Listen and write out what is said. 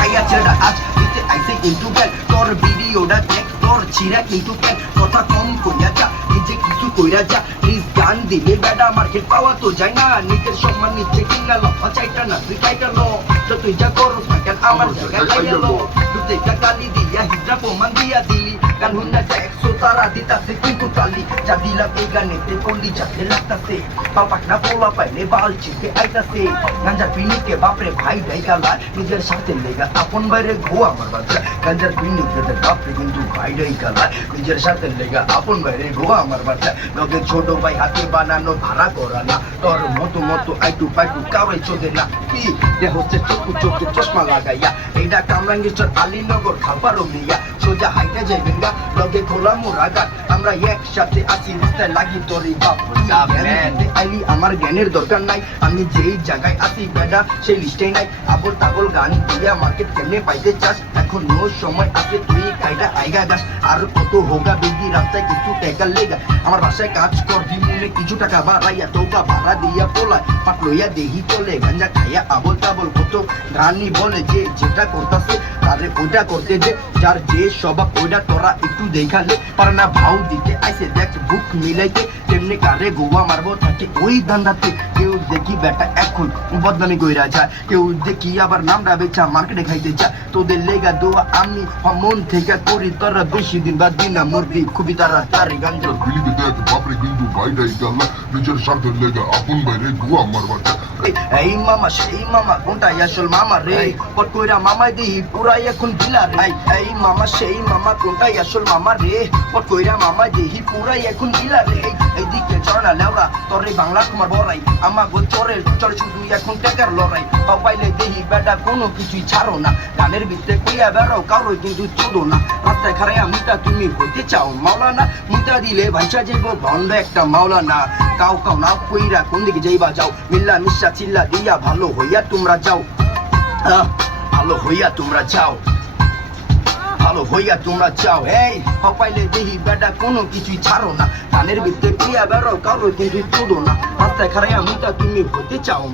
খাইয়া ছেলেটা আজ দিতে আইসে কিন্তু ব্যাগ তোর ভিডিওটা দেখ তোর ছিঁড়া কিন্তু ব্যাগ কথা কম কইয়া যা নিজে কিছু কইরা যা প্লিজ গান দিলে বেটা মার্কেট পাওয়া তো যায় না নিজের সম্মান নিচ্ছে কিনা লফা চাইটা না তুই চাইটা লো তো তুই যা করস না কেন আমার জায়গা লাইয়া লো তুই দেখা গালি দিয়া হিজরা প্রমাণ দিয়া দিলি গান হুন্না যা 100 তারা দিতাছে কিন্তু তালি যা দিলাম এই গানেতে করলি যাতে লাগতাছে বাপাক না পোলা পাইলে বাল চিপে আইতাছে গাঞ্জার পিনিকে বাপরে ভাই ভাই গালা নিজের সাথে লেগা আপন বাইরে ঘো আমার বাচ্চা গাঞ্জার পিনিকে বাপরে কিন্তু ভাই ভাই গালা নিজের সাথে লেগা আপন বাইরে ঘো আমার বাচ্চা লগে ছোট ভাই হাতে বানানো ভাড়া করা না তোর মতো আইটু পাইটু কাউরে চোদে না কি যে হচ্ছে চোখে চশমা লাগাইয়া এইটা কামরাঙ্গীরচর আলীনগর খাবারও মিয়া সোজা হাইটে যাইবেন গা লগে খোলা মোরা গান আমরা একসাথে আছি রাস্তায় লাগি তোরই বাপ আইলি আমার জ্ঞানের দরকার নাই আমি যেই জায়গায় আছি বেডা সেই লিস্টেই নাই আবল তাবল গান দিয়া মার্কেট কেমনে পাইতে চাস এখন নো সময় আছে তুই কাইটা আইগা গাছ আর কত হোগা বেগি রাস্তায় কিছু টাকা লেগা আমার বাসায় কাজ কর দিমুনে কিছু টাকা বাড়াইয়া তোকা ভাড়া দিয়া পোলায় পাক লইয়া দেহি চলে গাঞ্জা খাইয়া আবল তাবল কত গানই বলে যে যেটা করতাছে আরে ওইটা করতে যে যার যে স্বভাব ওইটা তোরা একটু দেখালে পারে না ভাও দিতে আইসে দেখ বুক মিলাইতে তেমনি কারে গোয়া মারবো থাকে ওই ধান্দাতে কেউ দেখি বেটা এখন বদনামি কইরা যায় কেউ দেখি আবার নামটা বেচা মার্কেটে খাইতে যায় তোদের লেগা দোয়া আমি মন থেকে করি তোরা বেশি দিন বাদ দিন না মরবি খুবই তাড়াতাড়ি গাঞ্জা বিলিতে দেখ বাপরে কিন্তু ভাইটাই গালা নিজের স্বার্থের লেগা আপন বাইরে গোয়া আমার বাচ্চা এই মামা সেই মামা কোনটাই আসল মামা রে পট কইরা মামাই দিই পুরাই এখন দিলা রে এই মামা সেই মামা কোনটাই আসল মামা রে পট কইরা মামাই দিই পুরাই এখন দিলা রে এইদিকে চড়না লেওরা তোর এই বাংলা তোমার বড়াই আমা গো চরের চলে শুধু এখন টাকার লড়াই পাইলে দেহি বেটা কোনো কিছুই ছাড়ো না গানের ভিতরে কইয়া বেড়াও কারোই কিন্তু চোদো না রাস্তায় খারাইয়া মুইটা তুমি হইতে চাও মাওলানা মুইটা দিলে ভাইসা যাইব বন্ধ একটা মাওলানা কাউ কাউ না কইরা কোন দিকে যাইবা যাও মিল্লা মিশা চিল্লা দিয়া ভালো হইয়া তোমরা যাও ভালো হইয়া তোমরা যাও ভালো হইয়া তোমরা চাও এই পাইলে দেহি বেটা কোনো কিছুই ছাড়ো না গানের ভিতরে কইয়া বেড়াও কারোই কিন্তু চোদো না রাস্তায় খারাইয়া মুইটা তুমি হইতে চাও